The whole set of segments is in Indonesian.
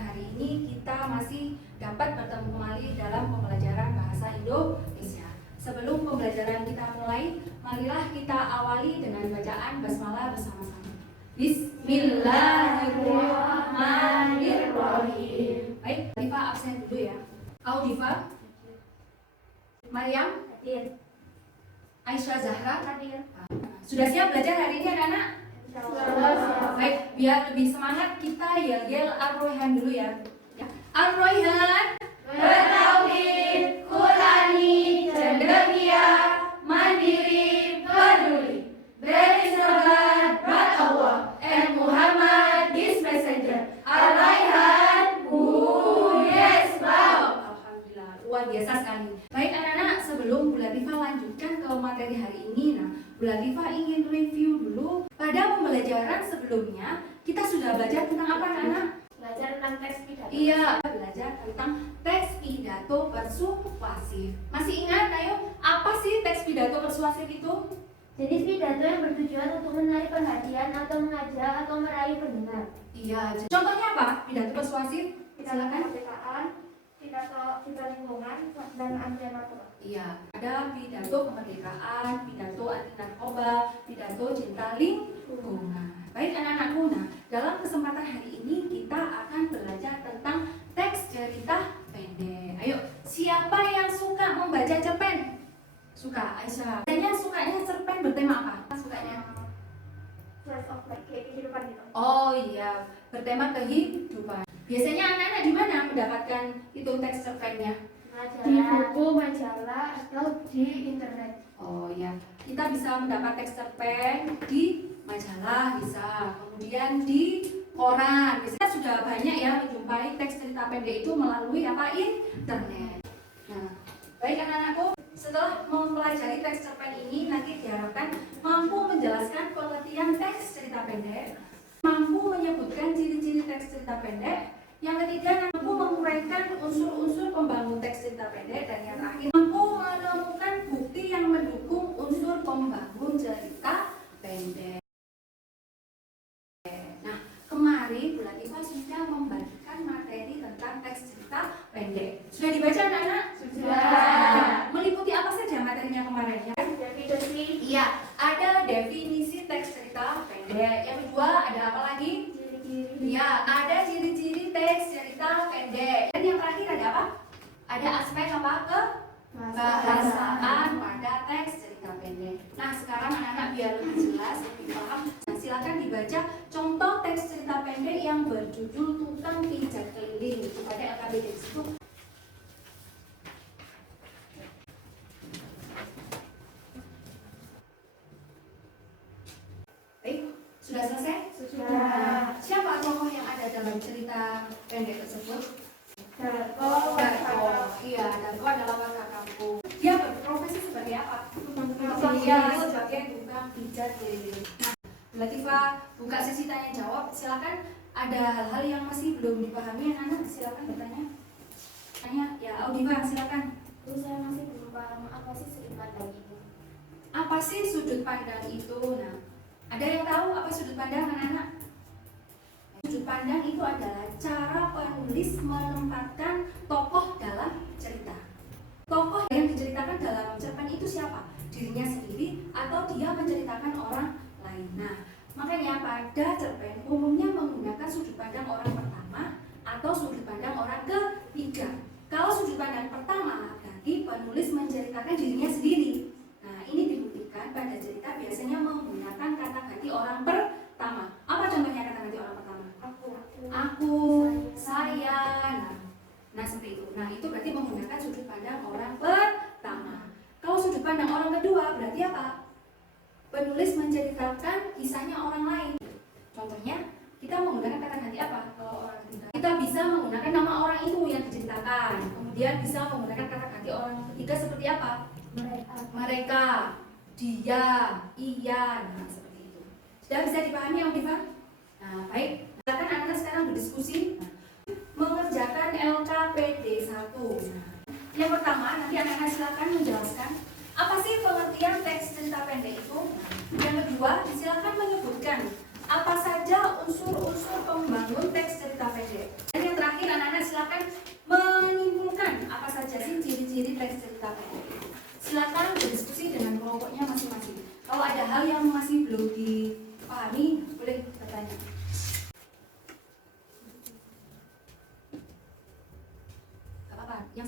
hari ini kita masih dapat bertemu kembali dalam pembelajaran bahasa Indonesia. Sebelum pembelajaran kita mulai, marilah kita awali dengan bacaan basmalah bersama-sama. Bismillahirrahmanirrahim. Baik, Diva absen dulu ya. Audiva, Maryam hadir, Aisyah Zahra hadir. Sudah siap belajar hari ini anak-anak? Baik, biar lebih semangat kita yel-yel Ar-Royhan dulu ya. Ar-Royhan bertauhid, Qurani, cendekia, mandiri, peduli. There is no God but Allah, and Muhammad His messenger. Ar-Royhan, yes, wow. Alhamdulillah, luar biasa sekali. Baik anak-anak, sebelum Bu Latifah lanjutkan ke materi hari ini, Bu Latifah ingin review dulu. Pada pembelajaran sebelumnya, kita sudah belajar tentang apa anak-anak? Belajar tentang teks pidato. Iya, belajar tentang teks pidato persuasif. Masih ingat, ayo, apa sih teks pidato persuasif itu? Jenis pidato yang bertujuan untuk menarik perhatian atau mengajak atau meraih pendengar. Iya, contohnya apa? Pidato persuasif? Pidato kemerdekaan, pidato cipta lingkungan, dan anti narkoba. Iya, ada pidato kemerdekaan, pidato anti narkoba, pidato cinta lingkungan. Baik anak-anakku, nah dalam kesempatan hari ini kita akan belajar tentang teks cerita pendek. Ayo, siapa yang suka membaca cerpen? Suka, Aisyah. Biasanya sukanya cerpen bertema apa? Sukanya? Slice of life, kayak kehidupan gitu. Oh iya, bertema kehidupan. Biasanya anak-anak di mana mendapatkan itu teks cerpennya? Di buku, majalah, atau di internet. Oh iya, kita bisa mendapat teks cerpen di majalah bisa, kemudian di koran. Biasanya sudah banyak ya menjumpai teks cerita pendek itu melalui apa? Internet. Nah, baik anak-anakku, setelah mempelajari teks cerpen ini nanti diharapkan mampu menjelaskan pengertian teks cerita pendek, mampu menyebutkan ciri-ciri teks cerita pendek, yang ketiga mampu menguraikan unsur-unsur pembangun teks cerita pendek, dan yang terakhir mampu menemukan bukti yang mendukung unsur pembangun cerita pendek. Nah, kemarin Bu Latifah sudah membagikan materi tentang teks cerita pendek. Sudah dibaca anak-anak? Sudah. Meliputi apa saja materinya kemarin ya? Definisi, Iya, ada definisi teks cerita pendek. Yang kedua ada apa lagi? ciri-ciri, Iya, ada ciri-ciri teks cerita pendek. Dan yang terakhir ada apa? Ada aspek apa? Kebahasaan pada teks cerita pendek. Nah, sekarang anak-anak biar lebih jelas, lebih paham, nah, silakan dibaca contoh teks cerita pendek yang berjudul Tukang Pijat Keliling. Itu pada LKBD di situ. Baik, sudah selesai? Sudah. Siapa tokoh yang ada dalam cerita pendek tersebut? Darko, Iya, Darko adalah warga kampung. Dia berprofesi sebagai apa? pijat. Iya, sebagai tukang pijat keliling. Nah, Latifah buka sesi tanya jawab. Silakan, ada hal-hal yang masih belum dipahami anak-anak, silakan bertanya. Tanya, ya Audiva, silakan. Terus saya masih belum paham apa sih sudut pandang itu. Apa sih sudut pandang itu? Nah, ada yang tahu apa sudut pandang anak-anak? Sudut pandang itu adalah cara penulis menempatkan tokoh dalam cerita. Tokoh yang diceritakan dalam cerpen itu siapa? Dirinya sendiri atau dia menceritakan orang lain. Nah, makanya pada cerpen umumnya menggunakan sudut pandang orang pertama atau sudut pandang orang ketiga. Kalau sudut pandang pertama berarti penulis menceritakan dirinya sendiri. Nah, ini dibuktikan pada cerita biasanya menggunakan kata ganti orang pertama. Apa contohnya kata ganti orang pertama? Aku, saya. Nah, seperti itu. Nah, itu berarti menggunakan sudut pandang orang pertama. Kalau sudut pandang orang kedua berarti apa? Penulis menceritakan kisahnya orang lain. Contohnya, kita menggunakan kata ganti apa? Kalau orang ketiga, kita bisa menggunakan nama orang itu yang diceritakan. Kemudian bisa menggunakan kata ganti orang ketiga seperti apa? Mereka, dia, ia. Nah, seperti itu. Sudah bisa dipahami, Audiva? Nah, baik. Silakan anak-anak sekarang berdiskusi mengerjakan LKPD 1. Yang pertama, nanti anak-anak silakan menjelaskan apa sih pengertian teks cerita pendek itu. Yang kedua, silakan menyebutkan apa saja unsur-unsur pembangun teks cerita pendek. Dan yang terakhir yang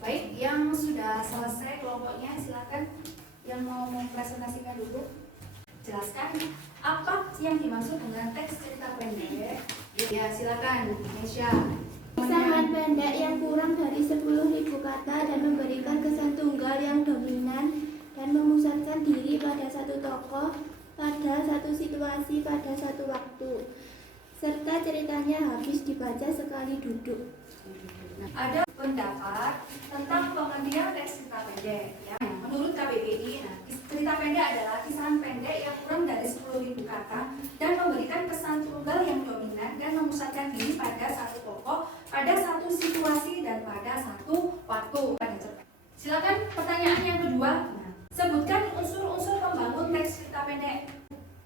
baik, yang sudah selesai kelompoknya silakan yang mau mempresentasikan dulu. Jelaskan apa yang dimaksud dengan teks cerita pendek. Ya, silakan, Nesya. Sangat pendek yang kurang dari 10.000 kata dan memberikan kesan tunggal yang dominan dan memusatkan diri pada satu tokoh, pada satu situasi, pada satu waktu, serta ceritanya habis dibaca sekali duduk. Ada pendapat tentang pengertian teks cerita pendek. Ya. Menurut KBBI, cerita pendek adalah kisah pendek yang kurang dari 10.000 kata dan memberikan kesan tunggal yang dominan dan memusatkan diri pada satu tokoh, pada satu situasi dan pada satu waktu. Silakan pertanyaan yang kedua. Sebutkan unsur-unsur pembangun teks cerita pendek.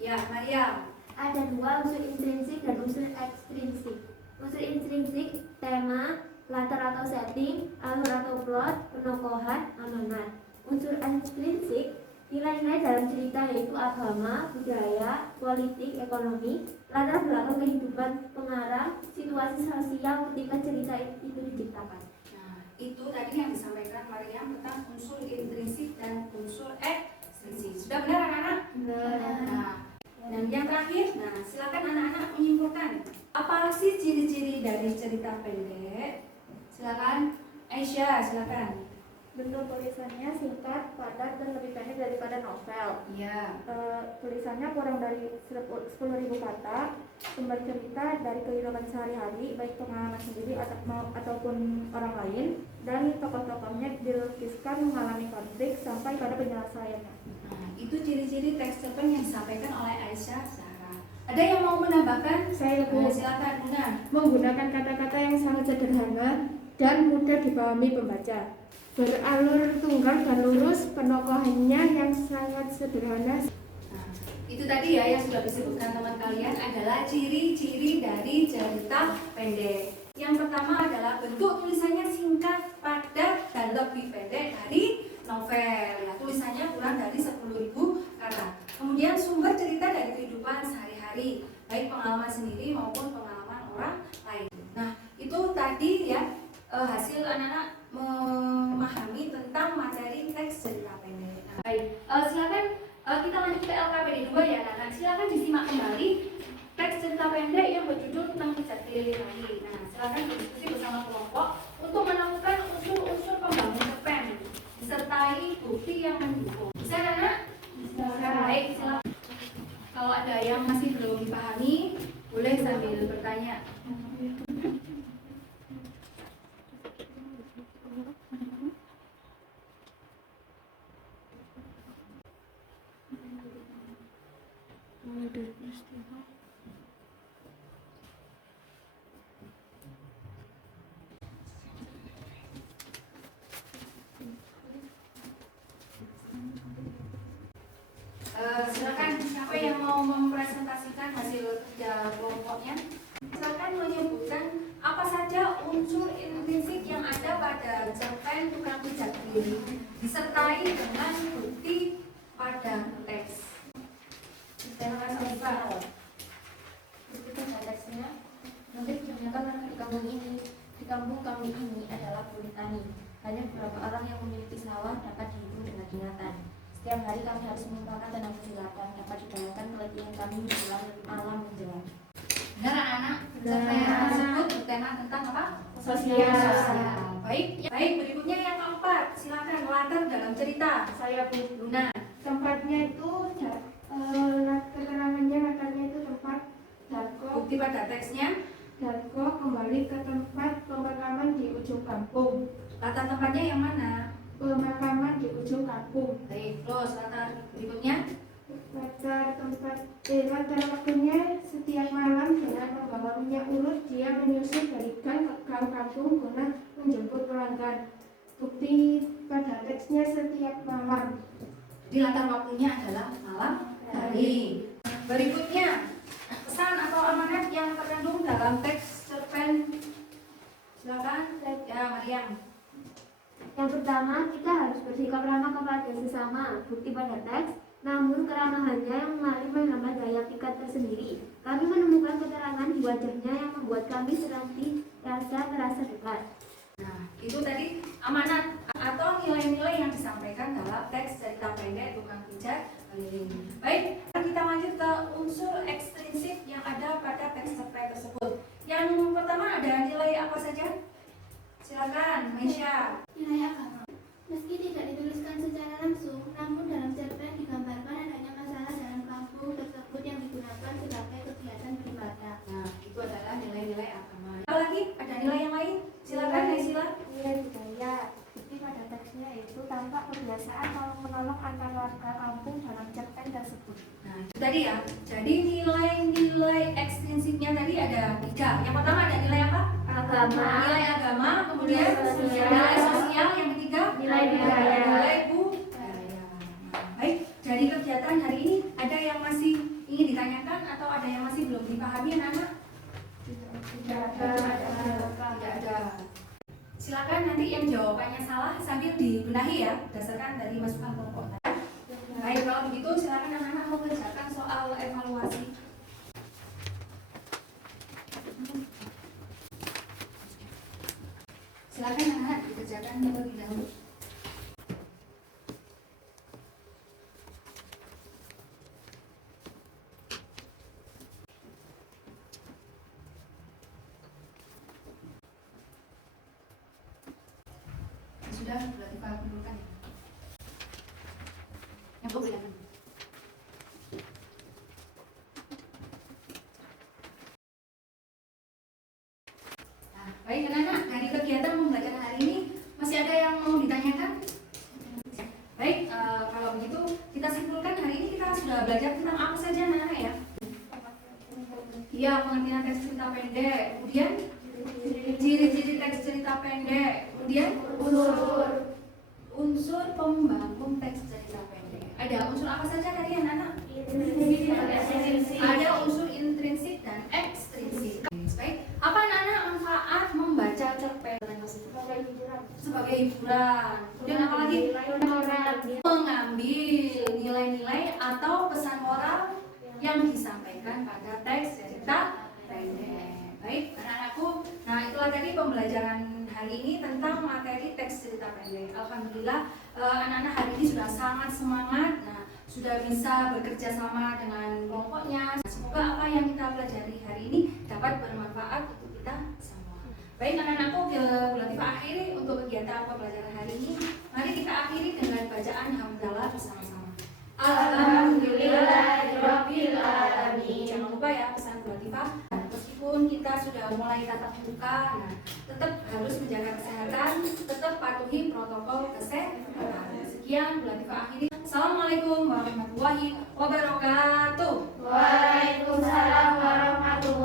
Ya, Maria. Ada dua, unsur intrinsik dan unsur ekstrinsik. Unsur intrinsik, tema, latar atau setting, alur atau plot, penokohan, amanat. Unsur ekstrinsik, nilai-nilai dalam cerita yaitu agama, budaya, politik, ekonomi, latar belakang kehidupan pengarang, situasi sosial ketika cerita itu diciptakan. Nah, itu tadi yang disampaikan Maria tentang unsur intrinsik dan unsur ekstrinsik. Sudah benar anak-anak? Benar. Nah, dan yang terakhir, silakan anak-anak menyimpulkan apa sih ciri-ciri dari cerita pendek? Silakan, Aisyah, silakan. Bentuk tulisannya singkat, padat, dan lebih pendek daripada novel. Iya. Tulisannya kurang dari 10.000 kata. Sumber cerita dari kehidupan sehari-hari, baik pengalaman sendiri ataupun orang lain. Dan tokoh-tokohnya dilukiskan mengalami konflik sampai pada penyelesaiannya. Nah, itu ciri-ciri teks cerpen yang disampaikan oleh Aisyah Zahra. Ada yang mau menambahkan? Saya Silakan, Bunda. menggunakan kata-kata yang sangat sederhana dan mudah dipahami pembaca. Beralur tunggal dan lurus, penokohannya yang sangat sederhana. Nah, itu tadi ya yang sudah disebutkan teman kalian adalah ciri-ciri dari cerita pendek. Yang pertama adalah bentuk tulisannya singkat, padat, dan lebih pendek dari novel. Ya, tulisannya kurang dari 10.000 kata. Kemudian sumber cerita dari kehidupan sehari-hari, baik pengalaman sendiri maupun pengalaman orang lain. Nah, itu tadi ya hasil anak-anak memahami tentang materi teks cerita pendek. Nah, baik, silakan kita lanjut ke LKPD 2 ya anak-anak. Silakan disimak kembali teks cerita pendek yang berjudul tentang pijat keliling lagi. Nah, silakan berdiskusi bersama kelompok untuk menemukan unsur-unsur pembangun cerpen disertai bukti yang mendukung. Bisa anak? Bisa. Baik, silakan. Kalau ada yang masih belum dipahami, boleh sambil bertanya. Silakan siapa yang mau mempresentasikan hasil kerja kelompoknya? Silakan menyebutkan apa saja unsur intrinsik yang ada pada cerpen tukang pijat keliling disertai dengan bukti pada teks. Terima kasih Pak. Bukti pada teksnya, nanti dinyatakan di kampung kami ini adalah kulit tani. Hanya beberapa orang yang memiliki sawah dapat dihitung dengan ingatan. Setiap hari kami harus mengumpulkan tenaga di ladang. Dapat dibayangkan keletihan kami menjelang malam menjelang. Benar anak-anak? Cerpen yang tersebut bertema tentang apa? Sosial. Baik, baik. Berikutnya yang keempat. Silakan latar dalam cerita. Saya Luna. tempatnya itu keterangannya latarnya itu tempat Darko. Bukti pada teksnya. Darko kembali ke tempat pemakaman di ujung kampung. Latar tempatnya yang mana? Pemakaman di ujung kampung. Baik, terus latar berikutnya. Latar waktunya setiap malam dengan membawa minyak urut dia menyusur dari gang ke gang kampung guna menjemput pelanggan. Bukti pada teksnya setiap malam. Di latar waktunya adalah malam hari. Berikutnya, pesan atau amanat yang terkandung dalam teks cerpen. Silakan, ya Mariam. Yang pertama, kita harus bersikap ramah kepada sesama. Bukti pada teks, namun keramahannya yang menghambat daya pikat tersendiri. Kami menemukan keterangan di wajahnya yang membuat kami merasa dekat. Nah, itu tadi amanat atau nilai-nilai yang disampaikan dalam teks cerita pendek tukang pijat keliling. Baik, kita lanjut ke unsur ekstrinsik yang ada pada teks cerpen tersebut. Yang pertama ada nilai apa saja? Silakan, Mesya. Nilai agama. Meski tidak dituliskan secara langsung, namun dalam cerpen digambarkan adanya masalah dalam kampung tersebut yang digunakan sebagai kegiatan beribadah. Nah, itu adalah nilai-nilai agama. Apalagi ada nilai yang lain? Silakan, Naysila. Nilai budaya. Bukti pada teksnya itu tampak kebiasaan menolong antar warga kampung dalam cerpen tersebut. Nah, itu tadi ya. Jadi nilai-nilai ekstrinsiknya tadi ada 3. Yang pertama ada nilai apa? Agama, Nilai agama, kemudian Nilai nilai sosial. sosial, yang ketiga Nilai budaya. Nilai budaya. Baik, dari kegiatan hari ini ada yang masih ingin ditanyakan atau ada yang masih belum dipahami anak-anak? Tidak Tidak ada. Silakan nanti yang jawabannya salah sambil dibenahi ya, berdasarkan dari masukan kelompok tadi. Baik, kalau begitu silakan anak-anak mengerjakan soal evaluasi. Silakan anak-anak dikerjakan terlebih dahulu. Sudah berarti Pak kumpulkan ya. Yang belum berikan. Nah, baik anak-anak, dari kegiatan pembelajaran hari ini masih ada yang mau ditanyakan? Baik, kalau begitu kita simpulkan hari ini kita sudah belajar tentang apa saja anak-anak ya? Iya, pengertian teks cerita pendek, kemudian ciri-ciri teks cerita pendek, kemudian unsur pembangun teks cerita pendek. Ada unsur apa saja tadi anak-anak? Ada unsur intrinsik dan ekstrinsik. Baik, apa anak-anak manfaat membaca cerpen tersebut? Sebagai hiburan. Kemudian apa lagi? Mengambil nilai-nilai atau pesan moral yang disampaikan pada teks cerita pendek. Baik, anak-anakku. Nah, itulah tadi pembelajaran hari ini tentang materi teks cerita pendek. Alhamdulillah, anak-anak hari ini sudah sangat semangat. Nah, sudah bisa bekerja sama dengan kelompoknya. Semoga apa yang kita pelajari hari ini dapat bermanfaat untuk kita semua. Baik, anak-anakku, Bu Latifah akhiri untuk kegiatan pembelajaran hari ini. Mari kita akhiri dengan bacaan hamdalah bersama-sama. Alhamdulillahirabbil alamin. Jangan lupa ya pesan Bu Latifah. Meskipun kita sudah mulai tatap muka, nah tetap harus menjaga kesehatan, tetap patuhi protokol kesehatan. Sekian Bu Latifah akhiri. Assalamualaikum warahmatullahi wabarakatuh. Waalaikumsalam warahmatullahi